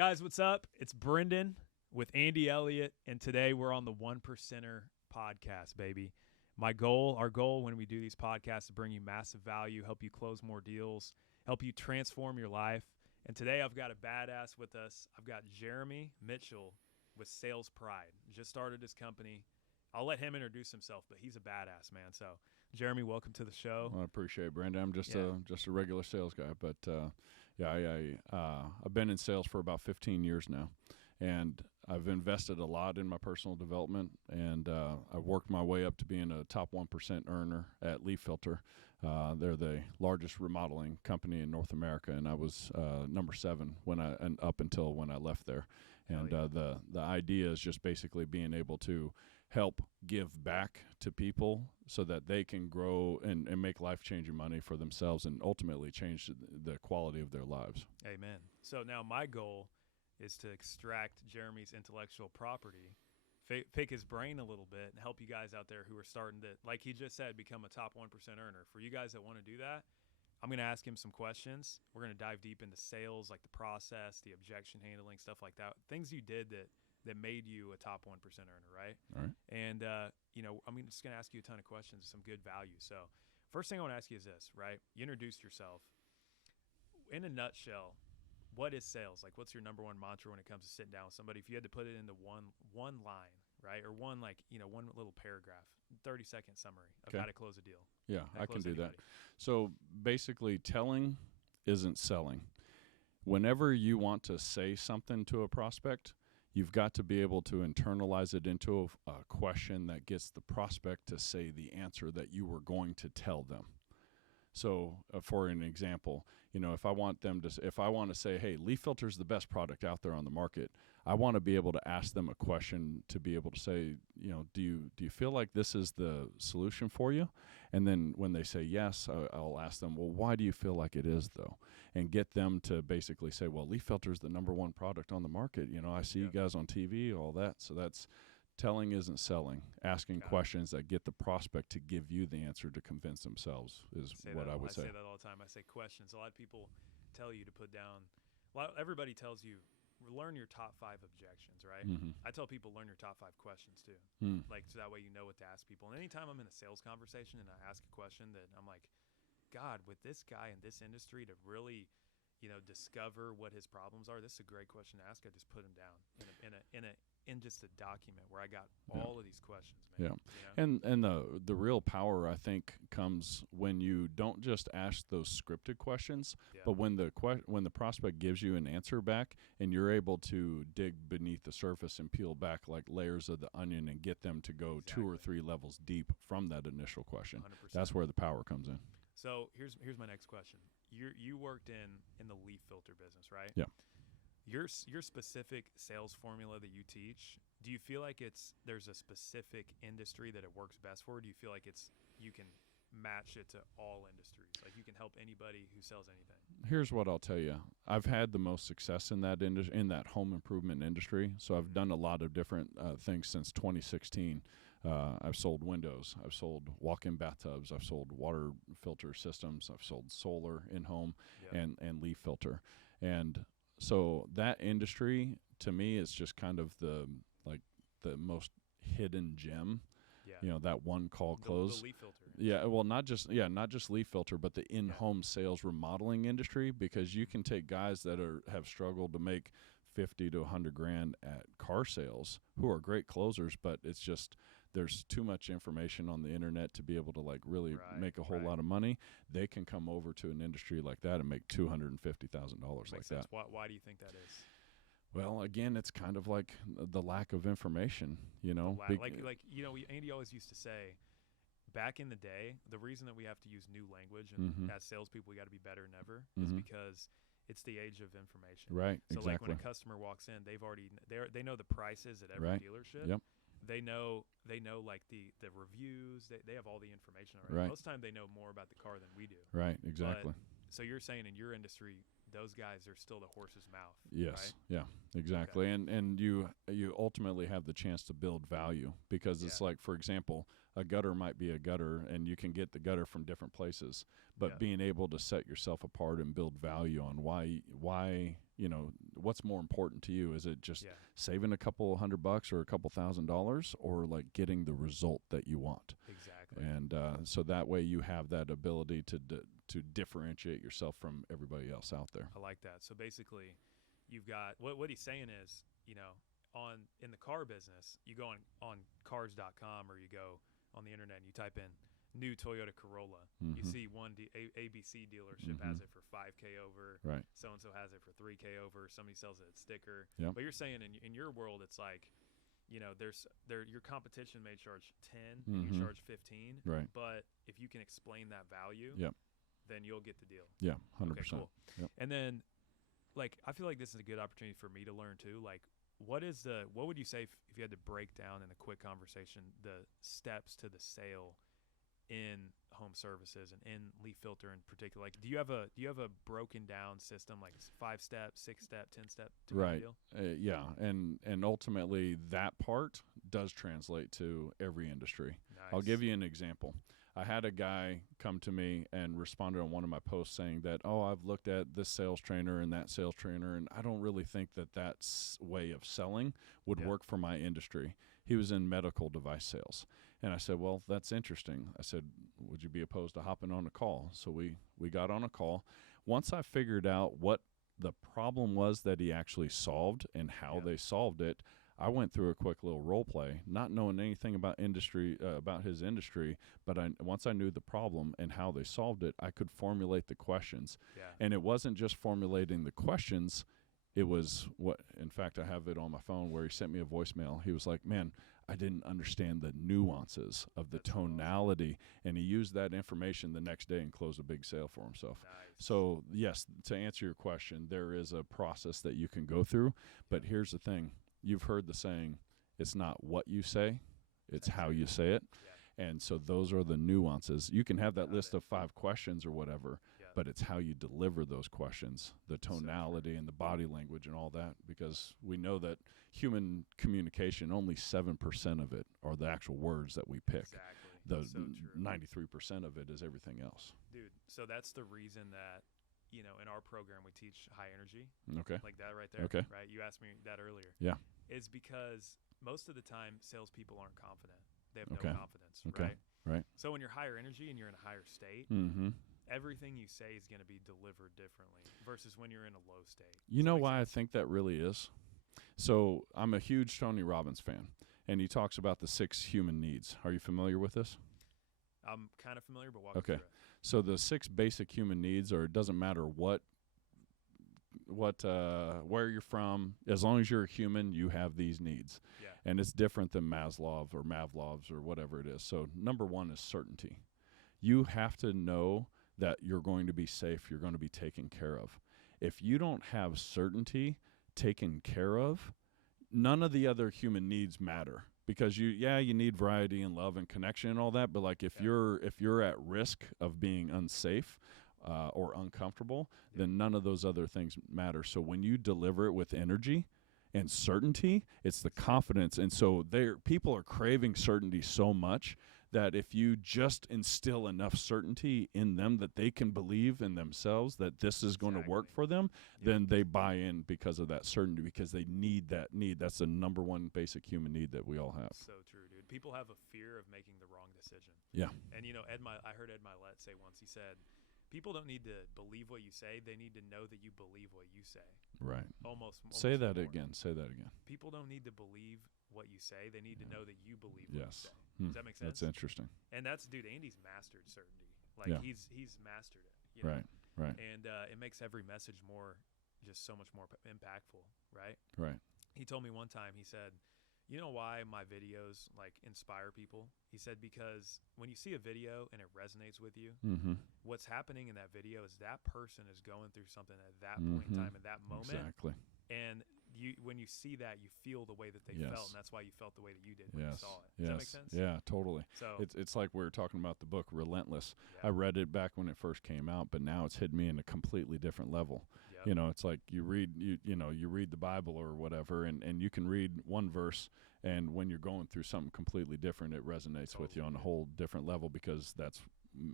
Guys, what's up? It's Brendan with Andy Elliott, and today we're on the One Percenter podcast, baby. Our goal when we do these podcasts is to bring you massive value, help you close more deals, help you transform your life. And today I've got a badass with us. I've got Jeremy Mitchell with Sales Pride. Just started his company. I'll let him introduce himself, but he's a badass, man. So, Jeremy, welcome to the show. Well, I appreciate it, Brandon. I'm just a regular sales guy, but I've been in sales for about 15 years now, and I've invested a lot in my personal development, and I've worked my way up to being a top 1% earner at Leaf Filter. They're the largest remodeling company in North America, and I was number 7 up until when I left there. And the idea is just basically being able to help give back to people so that they can grow and make life-changing money for themselves and ultimately change the quality of their lives. Amen. So now my goal is to extract Jeremy's intellectual property, pick his brain a little bit, and help you guys out there who are starting to, like he just said, become a top 1% earner. For you guys that want to do that, I'm going to ask him some questions. We're going to dive deep into sales, like the process, the objection handling, stuff like that, things you did that made you a top 1% earner, right? All right. And, I'm just going to ask you a ton of questions, some good value. So first thing I want to ask you is this, right? You introduced yourself. In a nutshell, what is sales? Like, what's your number one mantra when it comes to sitting down with somebody? If you had to put it into one line, right? Or one little paragraph, 30-second summary of how to close a deal. Yeah, I can do that. So basically, telling isn't selling. Whenever you want to say something to a prospect, you've got to be able to internalize it into a question that gets the prospect to say the answer that you were going to tell them. So, for an example, if I want to say, hey, Leaf Filter is the best product out there on the market, I want to be able to ask them a question to be able to say, do you feel like this is the solution for you? And then when they say yes, I'll ask them, well, why do you feel like it is though? And get them to basically say, well, Leaf Filter is the number one product on the market. I see you guys on TV, all that. So that's telling isn't selling. Asking questions that get the prospect to give you the answer to convince themselves is what I would say. I say that all the time. I say questions. A lot of people tell you to put down. Everybody tells you learn your top 5 objections, right? Mm-hmm. I tell people learn your top 5 questions too. So that way you know what to ask people. And anytime I'm in a sales conversation and I ask a question that I'm like, God, with this guy in this industry to really, discover what his problems are, this is a great question to ask. I just put them down in just a document where I got all of these questions, man. Yeah. And the real power, I think, comes when you don't just ask those scripted questions, but when the prospect gives you an answer back and you're able to dig beneath the surface and peel back like layers of the onion and get them to go 2 or 3 levels deep from that initial question. 100%. That's where the power comes in. So here's my next question. You worked in the leaf filter business, right? Yeah. Your specific sales formula that you teach, do you feel like there's a specific industry that it works best for? Or do you feel like you can match it to all industries? Like you can help anybody who sells anything? Here's what I'll tell you. I've had the most success in that in that home improvement industry. So I've done a lot of different things since 2016. I've sold windows. I've sold walk-in bathtubs. I've sold water filter systems. I've sold solar in-home and leaf filter. And so that industry to me is just kind of the most hidden gem. Yeah. That one call close. The leaf filter. Yeah, well, not just leaf filter, but the in-home sales remodeling industry, because you can take guys that have struggled to make 50 to 100 grand at car sales who are great closers, but it's just there's too much information on the internet to be able to really make a whole lot of money. They can come over to an industry like that and make $250,000 like that. Why do you think that is? Well, again, it's kind of like the lack of information, Andy always used to say, back in the day, the reason that we have to use new language and as salespeople we got to be better than ever is because it's the age of information. Right. So exactly. like when a customer walks in, they know the prices at every dealership. Yep. They know like the reviews. They have all the information already. Right. Most of the time they know more about the car than we do. Right. Exactly. So you're saying in your industry, those guys are still the horse's mouth. Yes. Right? Yeah, exactly. Okay. And you ultimately have the chance to build value because it's like, for example, a gutter might be a gutter, and you can get the gutter from different places. But being able to set yourself apart and build value on why what's more important to you? Is it just saving a couple $100 or a couple $1,000, or like getting the result that you want? Exactly. And so that way you have that ability to differentiate yourself from everybody else out there. I like that. So basically, you've got what he's saying is, in the car business, you go on cars.com, or you go on the internet and you type in new Toyota Corolla. You see one ABC dealership has it for $5K over. Right. So-and-so has it for $3K over. Somebody sells it at sticker. Yep. But you're saying in your world, it's like, your competition may charge 10, and you charge 15. Right. But if you can explain that value, then you'll get the deal. Yeah, 100%. Okay, cool. Yep. And then, like, I feel like this is a good opportunity for me to learn too. Like, what would you say if you had to break down in a quick conversation the steps to the sale in home services and in leaf filter in particular? Like, do you have a broken down system, like 5-step, 6-step, 10-step to get the deal? Yeah, and ultimately that part does translate to every industry. Nice. I'll give you an example. I had a guy come to me and responded on one of my posts saying that, I've looked at this sales trainer and that sales trainer, and I don't really think that way of selling would work for my industry. He was in medical device sales. And I said, well, that's interesting. I said, would you be opposed to hopping on a call? So we got on a call. Once I figured out what the problem was that he actually solved and how they solved it, I went through a quick little role play, not knowing anything about about his industry, but once I knew the problem and how they solved it, I could formulate the questions. Yeah. And it wasn't just formulating the questions. It was in fact, I have it on my phone where he sent me a voicemail. He was like, man, I didn't understand the nuances of the tonality. And he used that information the next day and closed a big sale for himself. Nice. So yes, to answer your question, there is a process that you can go through, but here's the thing. You've heard the saying, it's not what you say, it's how you say it. Yeah. And so those are the nuances. You can have that list of 5 questions or whatever, but it's how you deliver those questions, the tonality and the body language and all that, because we know that human communication, only 7% of it are the actual words that we pick. Exactly. The so 93% of it is everything else. Dude, so that's the reason that in our program we teach high energy. Okay. Like that right there. Okay. Right? You asked me that earlier. Yeah. Is because most of the time salespeople aren't confident. They have Okay. no confidence. Okay. Right. So when you're higher energy and you're in a higher state, everything you say is going to be delivered differently versus when you're in a low state. You know why I think that really is? So I'm a huge Tony Robbins fan, and he talks about the 6 human needs. Are you familiar with this? I'm kind of familiar, but walk me through it. So the 6 basic human needs are, it doesn't matter where you're from, as long as you're a human, you have these needs. Yeah. And it's different than Maslow's or Mavlov's or whatever it is. So number 1 is certainty. You have to know that you're going to be safe, you're going to be taken care of. If you don't have certainty taken care of, none of the other human needs matter. Because you need variety and love and connection and all that, but like if you're at risk of being unsafe or uncomfortable, then none of those other things matter. So when you deliver it with energy and certainty, it's the confidence. And so people are craving certainty so much that if you just instill enough certainty in them that they can believe in themselves that this is going to work for them, then they buy in because of that certainty, because they need that need. That's the number 1 basic human need that we all have. So true, dude. People have a fear of making the wrong decision. Yeah. And I heard Ed Milet say once, he said, people don't need to believe what you say, they need to know that you believe what you say. Right. Almost Say that more. again. Say that again. People don't need to believe what you say, they need to know that you believe what you say. Does that make sense? That's interesting. And dude, Andy's mastered certainty. Like he's mastered it. Right. And it makes every message just so much more impactful, right? Right. He told me one time, he said, you know why my videos like inspire people? He said, because when you see a video and it resonates with you, what's happening in that video is that person is going through something at that point in time, in that moment. Exactly. And when you see that, you feel the way that they Yes. felt, and that's why you felt the way that you did when you Yes. saw it. Does that make sense? Yeah, totally. So It's like we were talking about the book Relentless. yeah, I read it back when it first came out, but now it's hit me in a completely different level. yep, You know, it's like you read you read the Bible or whatever, and you can read one verse, and when you're going through something completely different, it resonates with you on a whole different level because that's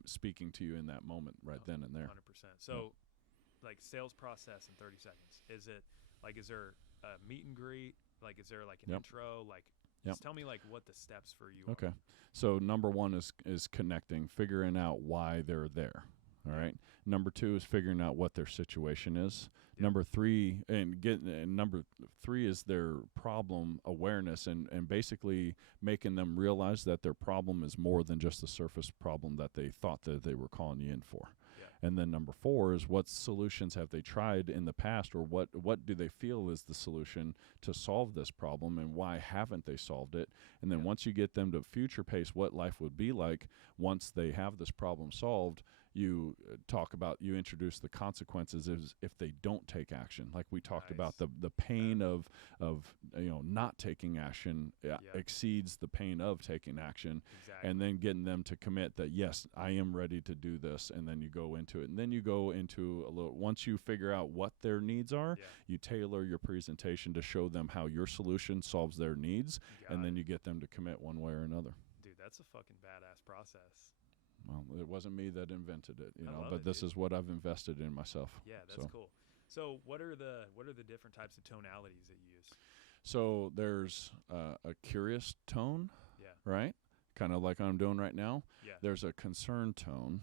speaking to you in that moment right then and there. 100%. So, like sales process in 30 seconds. Is it like is there a meet and greet? Like is there like an Yep. intro? Like Yep. just tell me like what the steps for you Okay. are. So number one is connecting, figuring out why they're there. All right. Number two is figuring out what their situation is. Yep. Number three number three is their problem awareness and basically making them realize that their problem is more than just the surface problem that they thought that they were calling you in for. And then number four is what solutions have they tried in the past, or what do they feel is the solution to solve this problem, and why haven't they solved it? And then once you get them to future pace what life would be like once they have this problem solved, you introduce the consequences if they don't take action. Like we talked about, the pain of not taking action exceeds the pain of taking action. Exactly. And then getting them to commit that, yes, I am ready to do this, and then you go into it. And then you go into once you figure out what their needs are, you tailor your presentation to show them how your solution solves their needs, and then you get them to commit one way or another. Dude, that's a fucking badass process. Well, it wasn't me that invented it, but it, this dude. is what I've invested in myself. Yeah, that's cool. So what are the different types of tonalities that you use? So there's a curious tone, right? Kind of like I'm doing right now. Yeah. There's a concerned tone,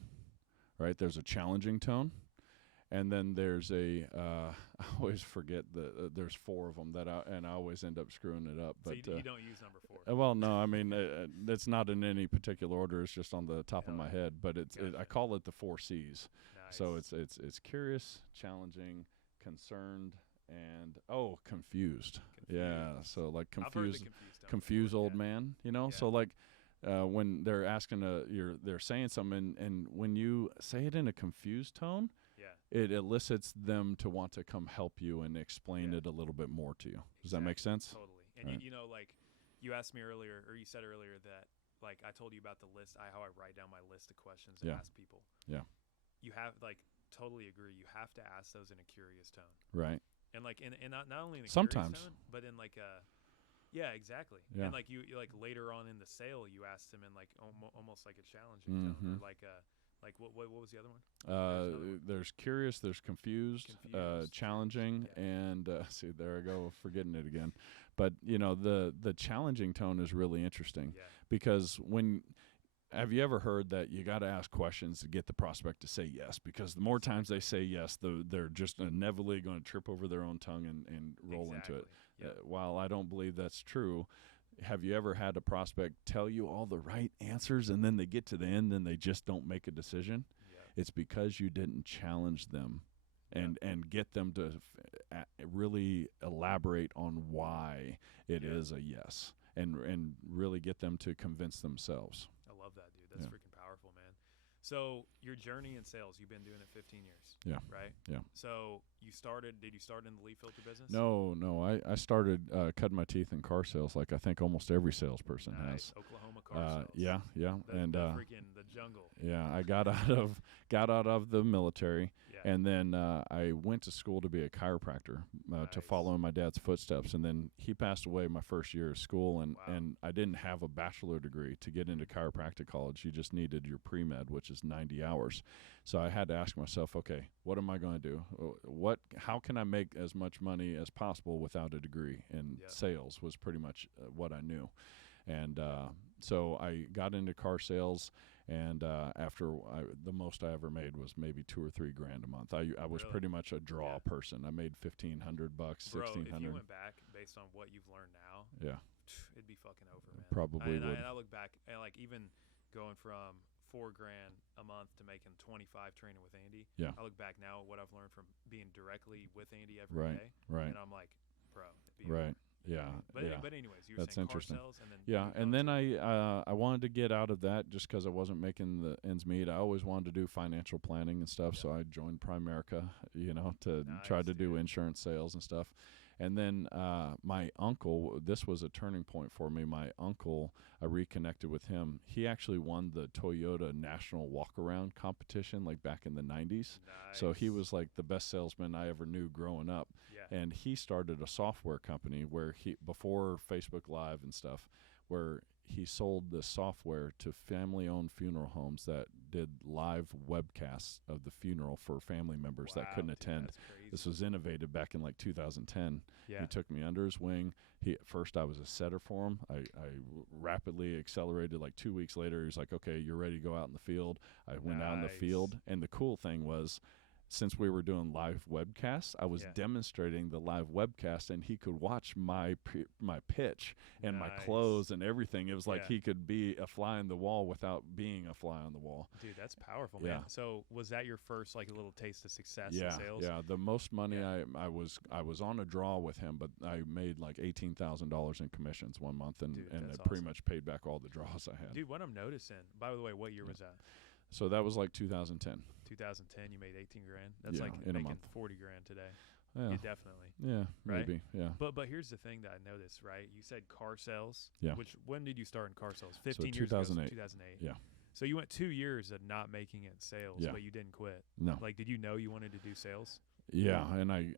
right? There's a challenging tone. And then there's I always forget there's four of them I always end up screwing it up. But so you don't use number four? Well, no, I mean it's not in any particular order. It's just on the top of my head. But I call it the 4 C's. Nice. So it's curious, challenging, concerned, and confused. Yeah, so like confused old man. So like. When they're asking, they're saying something, and when you say it in a confused tone, it elicits them to want to come help you and explain it a little bit more to you. Does that make sense? Totally. And right. like you asked me earlier, or you said earlier that like I told you about the list, how I write down my list of questions and ask people. Yeah. You have totally agree. You have to ask those in a curious tone. Right. And like and not only in a sometimes curious tone, but in like a. Yeah, exactly. Yeah. And like you like later on in the sale, you asked them in like almost like a challenging tone, or like what was the other one? There's curious, there's confused, challenging, and see, there I go, forgetting it again. But the challenging tone is really interesting because have you ever heard that you got to ask questions to get the prospect to say yes? Because the more times they say yes, they're just inevitably going to trip over their own tongue and roll into it. While I don't believe that's true, have you ever had a prospect tell you all the right answers and then they get to the end and they just don't make a decision? It's because you didn't challenge them and get them to really elaborate on why it is a yes and really get them to convince themselves. I love that, dude. That's freaking powerful, man. So your journey in sales, you've been doing it 15 years. Yeah. Right? Yeah. So did you start in the leaf filter business? No. I started cutting my teeth in car sales like I think almost every salesperson has. Oklahoma car sales. Yeah. The freaking the jungle. Yeah. I got out of the military. And then I went to school to be a chiropractor to follow in my dad's footsteps. And then he passed away my first year of school, and I didn't have a bachelor degree to get into chiropractic college. You just needed your pre-med, which is 90 hours. So I had to ask myself, okay, what am I going to do? How can I make as much money as possible without a degree? And sales was pretty much what I knew. And so I got into car sales. And after the most I ever made was maybe $2 or $3 grand a month. I was pretty much a draw person. I made $1,500, $1,600. Bro, if you went back based on what you've learned now, it'd be fucking over, man. Probably would. And I look back and like even going from $4 grand a month to making 25 training with Andy. Yeah. I look back now at what I've learned from being directly with Andy every day. Right. And I'm like, bro, it'd be right. Yeah. But anyways, you were That's saying interesting. car sales and then I wanted to get out of that just because I wasn't making the ends meet. I always wanted to do financial planning and stuff, so I joined Primerica, to try to do insurance sales and stuff. And then my uncle, this was a turning point for me. My uncle, I reconnected with him. He actually won the Toyota National Walk-Around competition like back in the 90s. Nice. So he was like the best salesman I ever knew growing up. Yeah. And he started a software company where before Facebook Live and stuff, where he sold the software to family-owned funeral homes that did live webcasts of the funeral for family members that couldn't attend. That's crazy. This was innovated back in like 2010. Yeah. He took me under his wing. At first I was a setter for him. I rapidly accelerated. Like 2 weeks later, he was like, okay, you're ready to go out in the field. I went out in the field. And the cool thing was, since we were doing live webcasts, I was demonstrating the live webcast, and he could watch my pitch and my clothes and everything. It was like he could be a fly on the wall without being a fly on the wall. Dude, that's powerful, man. So was that your first like a little taste of success in sales? Yeah. The most money I was on a draw with him, but I made like $18,000 in commissions one month, and it pretty much paid back all the draws I had. Dude, what I'm noticing, by the way, what year was that? So that was like 2010. 2010, you made 18 grand. That's like in making a month. 40 grand today. Yeah, definitely. Yeah, right? maybe. Yeah. But here's the thing that I noticed, right? You said car sales. Yeah. Which when did you start in car sales? 15 so years ago. 2008. 2008. Yeah. So you went 2 years of not making it in sales, but you didn't quit. No. Like, did you know you wanted to do sales? Yeah, and I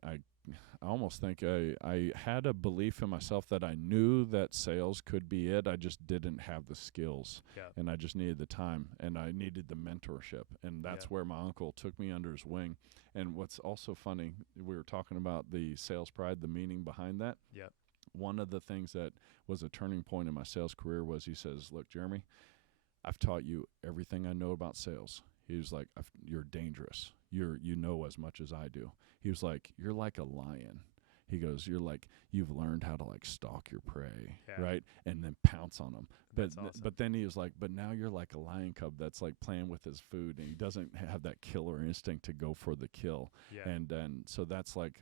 almost think I had a belief in myself that I knew that sales could be it. I just didn't have the skills, and I just needed the time, and I needed the mentorship, and that's where my uncle took me under his wing. And what's also funny, we were talking about the sales pride, the meaning behind that. Yep. One of the things that was a turning point in my sales career was he says, look, Jeremy, I've taught you everything I know about sales. He was like, you're dangerous. You know as much as I do. He was like, you're like a lion. He goes, you've learned how to like stalk your prey, right? And then pounce on them. But then he was like, but now you're like a lion cub that's like playing with his food, and he doesn't have that killer instinct to go for the kill. Yeah. And so that's like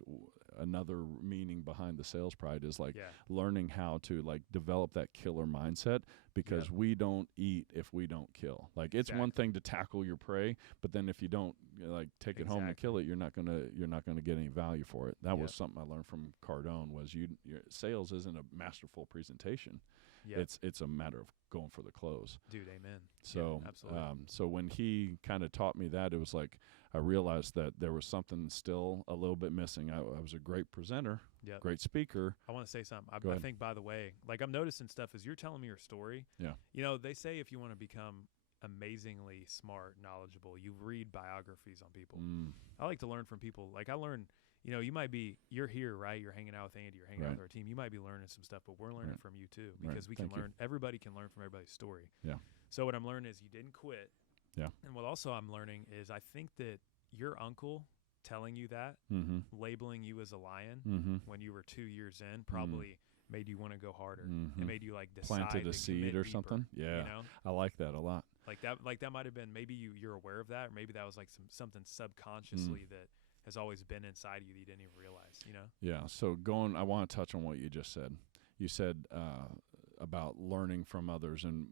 another meaning behind the sales pride is like learning how to like develop that killer mindset, because we don't eat if we don't kill. Like it's one thing to tackle your prey, but then if you don't like take it home and kill it, you're not gonna get any value for it. That was something I learned from Cardone, was your sales isn't a masterful presentation. It's a matter of going for the close. Dude, amen. So absolutely. So when he kind of taught me that, it was like I realized that there was something still a little bit missing. I was a great presenter, great speaker. I want to say something. I think, by the way, like I'm noticing stuff as you're telling me your story. Yeah. You know, they say if you want to become amazingly smart, knowledgeable, you read biographies on people. I like to learn from people. Like I learn, you know, you're here, right? You're hanging out with Andy, you're hanging out with our team. You might be learning some stuff, but we're learning from you too, because we can learn. Everybody can learn from everybody's story. Yeah. So what I'm learning is you didn't quit. Yeah. And what also I'm learning is I think that your uncle telling you that, labeling you as a lion when you were 2 years in, probably made you want to go harder. It made you like decide planted a seed or deeper, something. Yeah. You know? I like that a lot. Like that might have been, maybe you're aware of that, or maybe that was like something subconsciously that has always been inside of you that you didn't even realize, you know? Yeah. So I want to touch on what you just said. You said about learning from others and,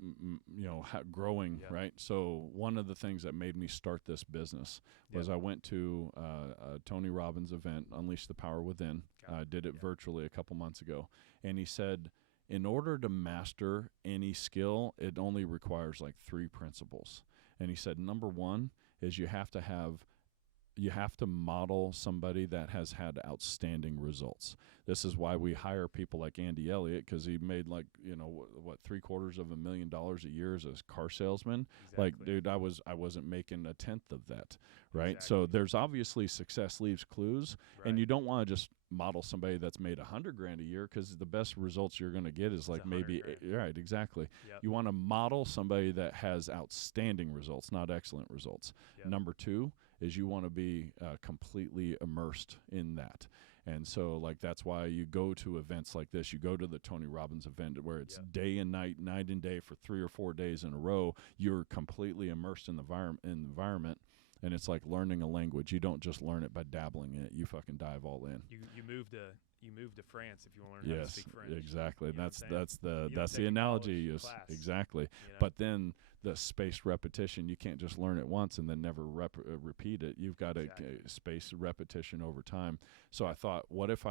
you know, growing, right? So one of the things that made me start this business was I went to a Tony Robbins event, Unleash the Power Within. I did it virtually a couple months ago. And he said, in order to master any skill, it only requires like 3 principles. And he said, number 1 is you have to model somebody that has had outstanding results. This is why we hire people like Andy Elliott, because he made like, you know, what, $750,000 a year as a car salesman. Exactly. Like, dude, I wasn't making a tenth of that, right? Exactly. So there's obviously success leaves clues, and you don't want to just model somebody that's made $100,000 a year, because the best results you're going to get is like maybe right, exactly. You want to model somebody that has outstanding results, not excellent results. Number 2 is you want to be completely immersed in that. And so, like, that's why you go to events like this. You go to the Tony Robbins event where it's day and night, night and day for 3 or 4 days in a row. You're completely immersed in the environment, and it's like learning a language. You don't just learn it by dabbling in it. You fucking dive all in. You move to you move to France if you want to learn how to Yes, speak French. exactly. You know what I'm saying? You don't That's take the a analogy. college Is class, exactly. you know? But then the spaced repetition, you can't just learn it once and then never repeat it. You've got to space repetition over time. So I thought, what if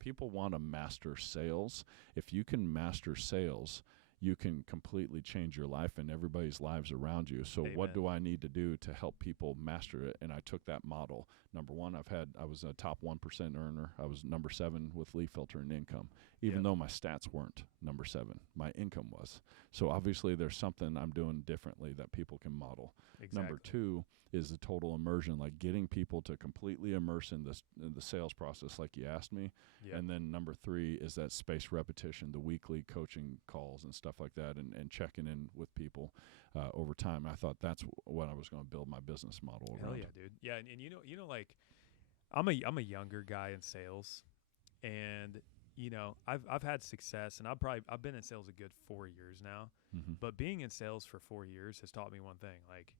people want to master sales. If you can master sales, you can completely change your life and everybody's lives around you. So Amen. what do I need to do to help people master it? And I took that model. Number one, I was a top 1% earner. I was number 7 with leaf filter and income, even though my stats weren't number 7. My income was. So obviously there's something I'm doing differently that people can model. Exactly. Number 2 is the total immersion, like getting people to completely immerse in the sales process like you asked me. Yep. And then number 3 is that spaced repetition, the weekly coaching calls and stuff like that, and checking in with people over time. I thought that's what I was going to build my business model around. Hell yeah, dude. Yeah, and you know, like I'm a younger guy in sales, and I've had success, and I've been in sales a good 4 years now. Mm-hmm. But being in sales for 4 years has taught me one thing. Like,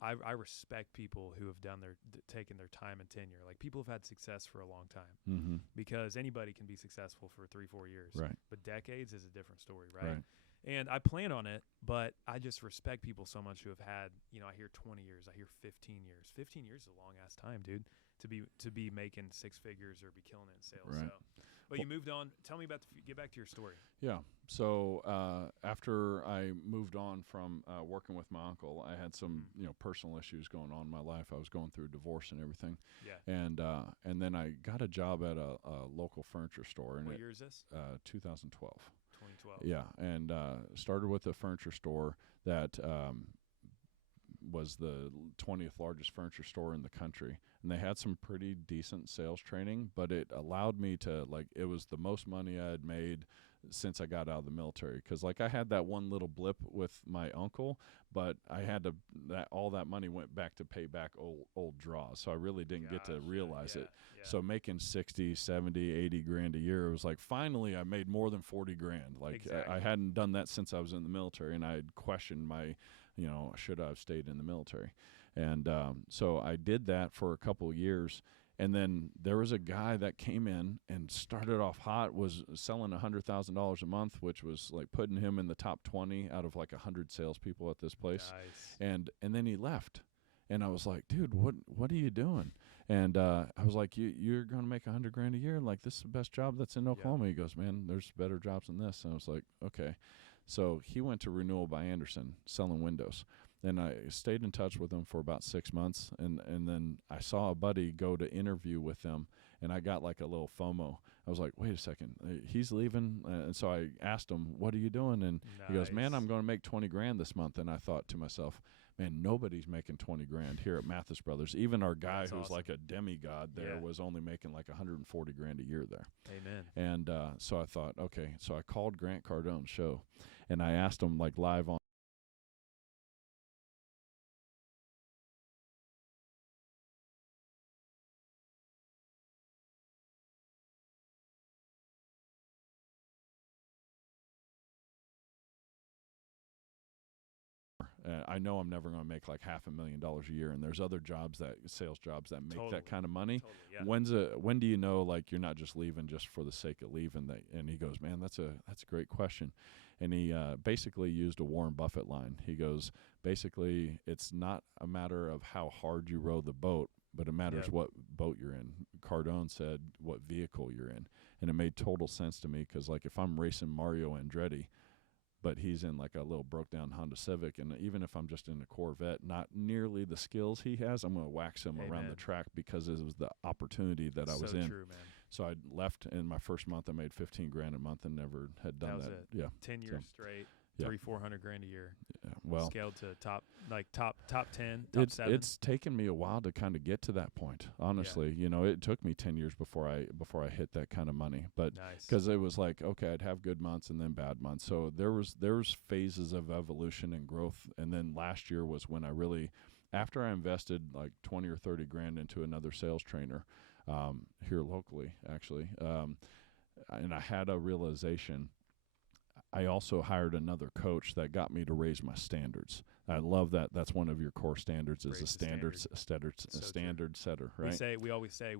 I respect people who have taken their time and tenure. Like, people have had success for a long time, Mm-hmm. because anybody can be successful for 3-4 years. Right. But decades is a different story, right? Right. And I plan on it, but I just respect people so much who have had, I hear 20 years, I hear 15 years. 15 years is a long ass time, dude, to be making 6 figures or be killing it in sales. Right. So, but you moved on. Tell me get back to your story. Yeah. So after I moved on from working with my uncle, I had some personal issues going on in my life. I was going through divorce and everything. Yeah. And then I got a job at a local furniture store. And What year is this? 2012. 2012. Yeah, and started with a furniture store that was the 20th largest furniture store in the country. And they had some pretty decent sales training, but it allowed me to, it was the most money I had made since I got out of the military. Because, I had that one little blip with my uncle, but I had all that money went back to pay back old draws. So I really didn't get to realize it. Yeah. So making 60, 70, 80 grand a year, it was like, finally I made more than 40 grand. Exactly. I hadn't done that since I was in the military, and I had questioned my, should I have stayed in the military? And so I did that for a couple of years. And then there was a guy that came in and started off hot, was selling $100,000 a month, which was like putting him in the top 20 out of 100 salespeople at this place. Nice. And then he left. And I was like, dude, what are you doing? And I was like, you're going to make $100 grand a year? Like, this is the best job that's in Oklahoma. He goes, man, there's better jobs than this. And I was like, okay. So he went to Renewal by Anderson selling windows. And I stayed in touch with him for about 6 months. And then I saw a buddy go to interview with them, and I got a little FOMO. I was like, wait a second, he's leaving. And so I asked him, what are you doing? And he goes, man, I'm going to make 20 grand this month. And I thought to myself, man, nobody's making 20 grand here at Mathis Brothers. Even our guy who's awesome. like a demigod there was only making 140 grand a year there. Amen. And so I thought, okay. So I called Grant Cardone's show, and I asked him live on. I know I'm never going to make $500,000 a year, and there's other sales jobs that make that kind of money. Totally, yeah. When do you know you're not just leaving just for the sake of leaving? And he goes, man, that's a great question. And he basically used a Warren Buffett line. He goes, basically, it's not a matter of how hard you row the boat, but it matters what boat you're in. Cardone said what vehicle you're in, and it made total sense to me because if I'm racing Mario Andretti, but he's in a little broke-down Honda Civic, and even if I'm just in a Corvette, not nearly the skills he has, I'm going to wax him around the track because it was the opportunity that I was in. True, man. So I left in my first month. I made 15 grand a month and never had done that. Was it. Yeah, 10 years straight, 300-400 grand a year. Yeah, well, scaled to top 10, top 7. It's taken me a while to kind of get to that point. Honestly, it took me 10 years before I hit that kind of money. But because it was okay, I'd have good months and then bad months. So there was phases of evolution and growth. And then last year was when I really, after I invested 20 or 30 grand into another sales trainer here locally, actually, and I had a realization. I also hired another coach that got me to raise my standards. I love that. That's one of your core standards is a standard setter, right? We always say,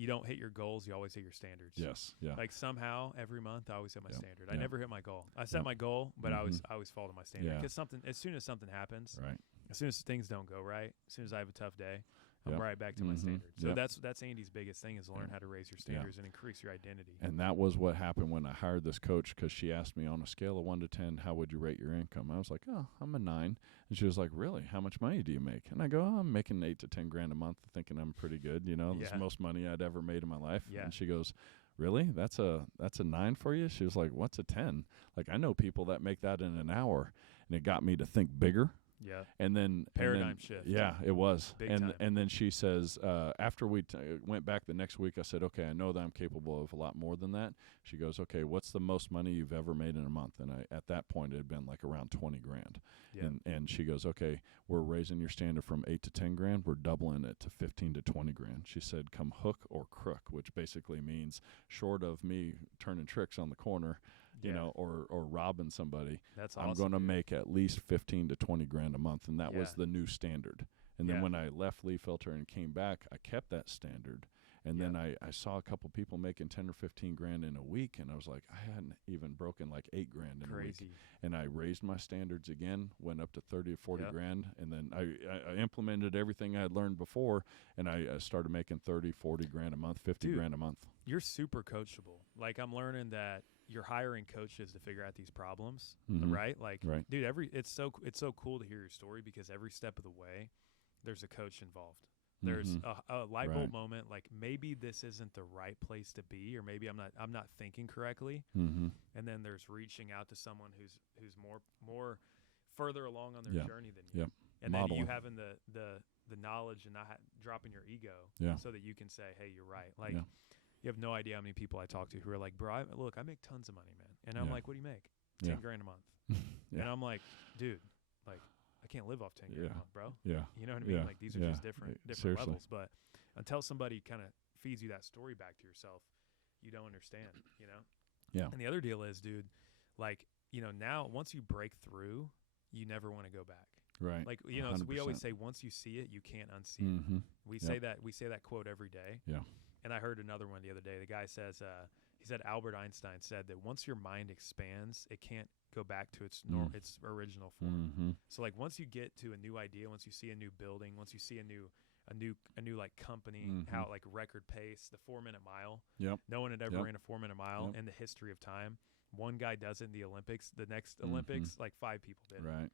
you don't hit your goals, you always hit your standards. Yes. Yeah. Like somehow every month I always hit my standard. I Yep. never hit my goal. I set Yep. my goal, but I Mhm. always fall to my standard. Yeah. Because as soon as something happens, Right. as soon as things don't go right, as soon as I have a tough day, I'm Yep. right back to my Mhm. standard. So Yep. that's Andy's biggest thing, is learn Yep. how to raise your standards and increase your identity. And that was what happened when I hired this coach, because she asked me, on a scale of 1 to 10, how would you rate your income? I was like, oh, I'm a 9. And she was like, really? How much money do you make? And I go, oh, I'm making 8 to 10 grand a month, thinking I'm pretty good. You know, that's Yeah. the most money I'd ever made in my life. Yeah. And she goes, really? That's a 9 for you? She was like, what's a 10? Like, I know people that make that in an hour. And it got me to think bigger. Yeah. And then Paradigm shift. Yeah, it was. Big time. And then she says, after we went back the next week, I said, okay, I know that I'm capable of a lot more than that. She goes, okay, what's the most money you've ever made in a month? And at that point, it had been like around 20 grand. Yeah. And she goes, okay, we're raising your standard from 8 to 10 grand. We're doubling it to 15 to 20 grand. She said, come hook or crook, which basically means, short of me turning tricks on the corner, you know, or robbing somebody, That's awesome. I'm going to dude. make at least 15 to 20 grand a month. And that was Yeah. the new standard. And then when I left Leaf Filter and came back, I kept that standard. And then I saw a couple people making 10 or 15 grand in a week. And I was like, I hadn't even broken like 8 grand in a week. Crazy. And I raised my standards again, went up to 30 or 40 Yep. grand. And then I implemented everything I had learned before. And I started making 30, 40 grand a month, 50 Dude. grand a month. You're super coachable. Like, I'm learning that you're hiring coaches to figure out these problems, Mhm. right? Like, Right. dude, it's so cool to hear your story, because every step of the way, there's a coach involved. There's Mhm. a light bulb Right. moment, like maybe this isn't the right place to be, or maybe I'm not thinking correctly. Mm-hmm. And then there's reaching out to someone who's more further along on their journey than you. Yep. And then you Modeling. having the knowledge and not dropping your ego, Yeah. so that you can say, hey, you're right. Like, Yeah. you have no idea how many people I talk to who are like, bro, I make tons of money, man. And I'm Yeah. like, what do you make? 10 Yeah. grand a month. Yeah. And I'm like, dude, like, I can't live off 10 grand Yeah. a month, bro. Yeah. You know what I mean? Yeah. Like, these are Yeah. just different Seriously. levels. But until somebody kind of feeds you that story back to yourself, you don't understand, you know? Yeah. And the other deal is, dude, like, you know, now once you break through, you never want to go back. Right. Like, you know, we always 100%. say, once you see it, you can't unsee it. Mm-hmm. We Yep. say that quote every day. Yeah. And I heard another one the other day. The guy says, he said Albert Einstein said that once your mind expands, it can't go back to its its original form. Mm-hmm. So like, once you get to a new idea, once you see a new building, once you see a new like company, Mhm. how like record pace, the 4-minute mile. Yep. No one had ever Yep. ran a 4-minute mile Yep. in the history of time. One guy does it in the Olympics. The next Olympics, like 5 people did it. Right.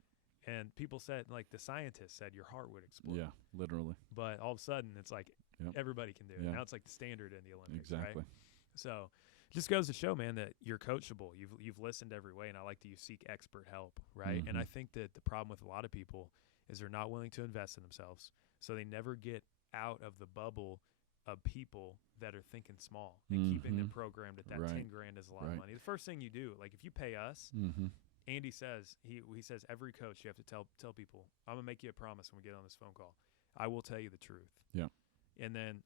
And people said, like the scientists said, your heart would explode. Yeah. Literally. But all of a sudden, it's like Yep. everybody can do it. Yeah. Now it's like the standard in the Olympics, Exactly. right? So just goes to show, man, that you're coachable. You've listened every way, and I like that you seek expert help, right? And I Mhm. think that the problem with a lot of people is they're not willing to invest in themselves, so they never get out of the bubble of people that are thinking small and keeping them Mhm. programmed at that Right. 10 grand is a lot of Right. money. The first thing you do, like if you pay us, Mm-hmm. Andy says, he says every coach, you have to tell people, I'm going to make you a promise when we get on this phone call. I will tell you the truth. Yeah. And then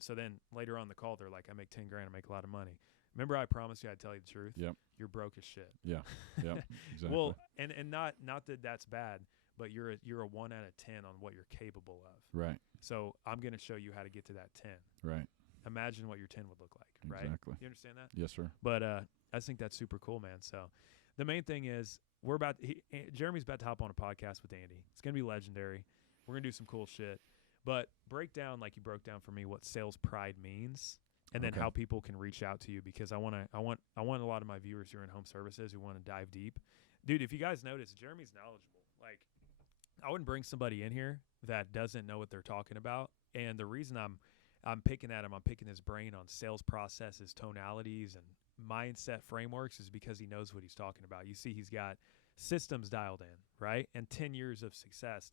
later on the call, they're like, I make 10 grand, I make a lot of money. Remember I promised you I'd tell you the truth? Yep. You're broke as shit. Yeah. Yep. Exactly. Well, and not that that's bad, but you're a 1 out of 10 on what you're capable of. right. So I'm going to show you how to get to that 10. Right. Imagine what your 10 would look like, right? Exactly. You understand that? Yes, sir. But I just think that's super cool, man. So the main thing is Jeremy's about to hop on a podcast with Andy. It's going to be legendary. We're going to do some cool shit. But break down, like you broke down for me, what sales pride means, and then Okay. how people can reach out to you, because I want a lot of my viewers who are in home services who want to dive deep. Dude, if you guys notice, Jeremy's knowledgeable. Like, I wouldn't bring somebody in here that doesn't know what they're talking about. And the reason I'm picking at him, I'm picking his brain on sales processes, tonalities, and mindset frameworks, is because he knows what he's talking about. You see, he's got systems dialed in, right? And 10 years of success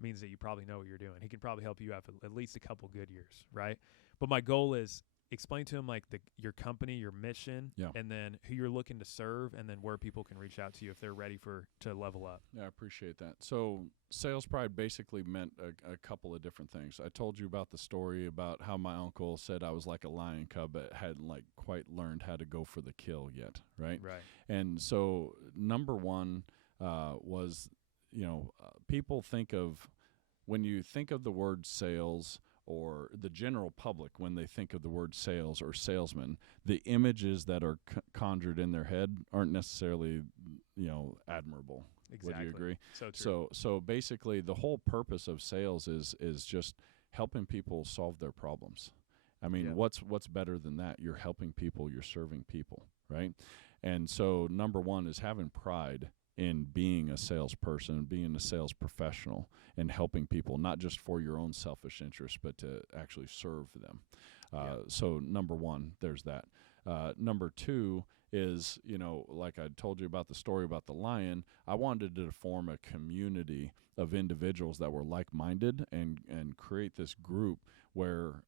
means that you probably know what you're doing. He can probably help you have at least a couple good years, right? But my goal is explain to him like your company, your mission, Yeah. and then who you're looking to serve, and then where people can reach out to you if they're ready to level up. Yeah, I appreciate that. So sales pride basically meant a couple of different things. I told you about the story about how my uncle said I was like a lion cub but hadn't like quite learned how to go for the kill yet, right? Right. And so number one was, people think of, when you think of the word sales or the general public, when they think of the word sales or salesman, the images that are conjured in their head aren't necessarily, admirable. Exactly. Would you agree? So true. So basically, the whole purpose of sales is just helping people solve their problems. I mean, what's better than that? You're helping people, you're serving people, right? And so number one is having pride in being a salesperson, being a sales professional, and helping people, not just for your own selfish interest, but to actually serve them. So number one, there's that. Number two is, like I told you about the story about the lion, I wanted to form a community of individuals that were like-minded and create this group where,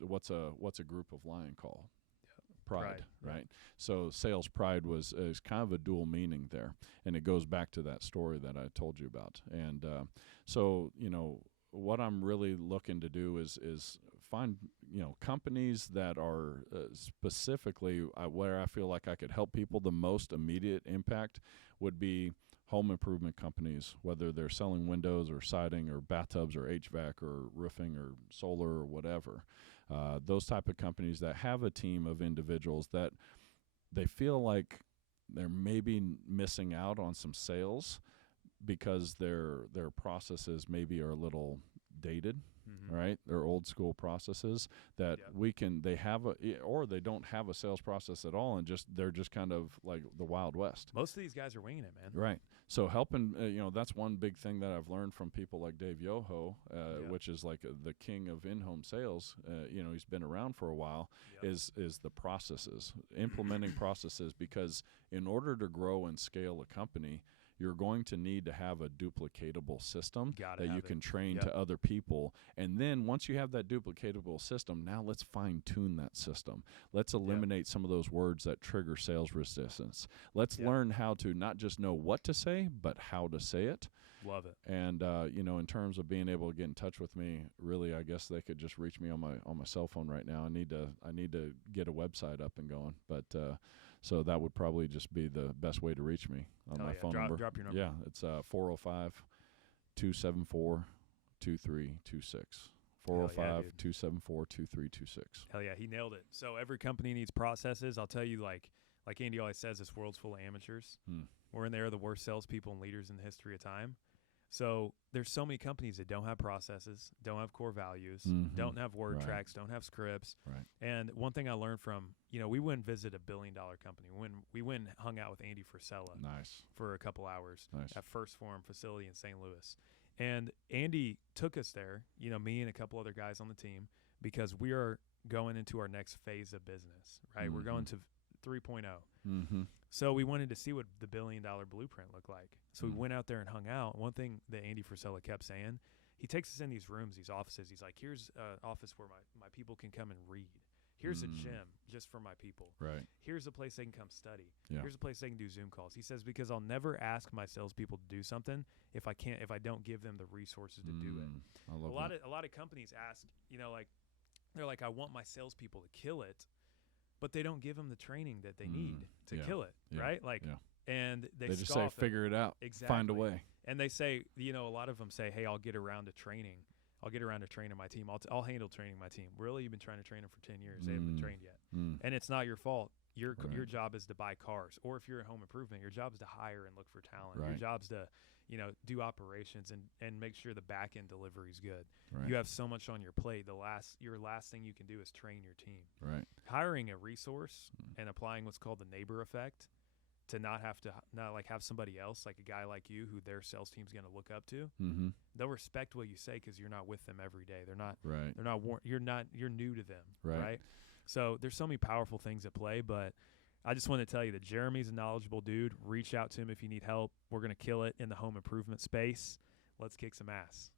what's a group of lion called? Pride, right? So sales pride is kind of a dual meaning there, and it goes back to that story that I told you about. And so what I'm really looking to do is find companies that are specifically where I feel like I could help people. The most immediate impact would be home improvement companies, whether they're selling windows or siding or bathtubs or HVAC or roofing or solar or whatever. Those type of companies that have a team of individuals that they feel like they're maybe missing out on some sales because their processes maybe are a little dated, right? They're old school processes that they have or they don't have a sales process at all, and they're just kind of like the Wild West. Most of these guys are winging it, man. Right. So helping, that's one big thing that I've learned from people like Dave Yoho, which is like the king of in-home sales. He's been around for a while. Is the processes, implementing processes, because in order to grow and scale a company, you're going to need to have a duplicatable system that you can train to other people. And then once you have that duplicatable system, now let's fine-tune that system. Let's eliminate some of those words that trigger sales resistance. Let's learn how to not just know what to say, but how to say it. Love it. And in terms of being able to get in touch with me, really, I guess they could just reach me on my cell phone right now. I need to get a website up and going, but so that would probably just be the best way to reach me on my phone number. Drop your number. Yeah, it's 405-274-2326. 405-274-2326. Hell yeah, he nailed it. So every company needs processes. I'll tell you, like Andy always says, this world's full of amateurs. We're in there, the worst salespeople and leaders in the history of time. So there's so many companies that don't have processes, don't have core values, don't have word tracks, don't have scripts. Right. And one thing I learned from, we went and visited $1 billion company. We went and hung out with Andy Frisella for a couple hours at First Forum facility in St. Louis. And Andy took us there, me and a couple other guys on the team, because we are going into our next phase of business, right? We're going to 3.0. So we wanted to see what the $1 billion blueprint looked like. So we went out there and hung out. One thing that Andy Frisella kept saying, he takes us in these rooms, these offices. He's like, here's an office where my people can come and read. Here's a gym just for my people. Right. Here's a place they can come study. Yeah. Here's a place they can do Zoom calls. He says, because I'll never ask my salespeople to do something if I don't give them the resources to do it. I love a lot of companies ask, they're like, I want my salespeople to kill it, but they don't give them the training that they need to kill it, right? And they just say, figure it out, find a way. And they say, a lot of them say, hey, I'll get around to training. I'll get around to training my team. I'll handle training my team. Really, you've been trying to train them for 10 years. They haven't been trained yet. And it's not your fault. Your job is to buy cars. Or if you're in home improvement, your job is to hire and look for talent. Your job's to, do operations and make sure the back end delivery is good. You have so much on your plate. Your last thing you can do is train your team. Hiring a resource and applying what's called the neighbor effect to not have somebody else, like a guy like you who their sales team's going to look up to. They'll respect what you say because you're not with them every day. They're not you're new to them. Right. So there's so many powerful things at play, but I just want to tell you that Jeremy's a knowledgeable dude. Reach out to him if you need help. We're going to kill it in the home improvement space. Let's kick some ass.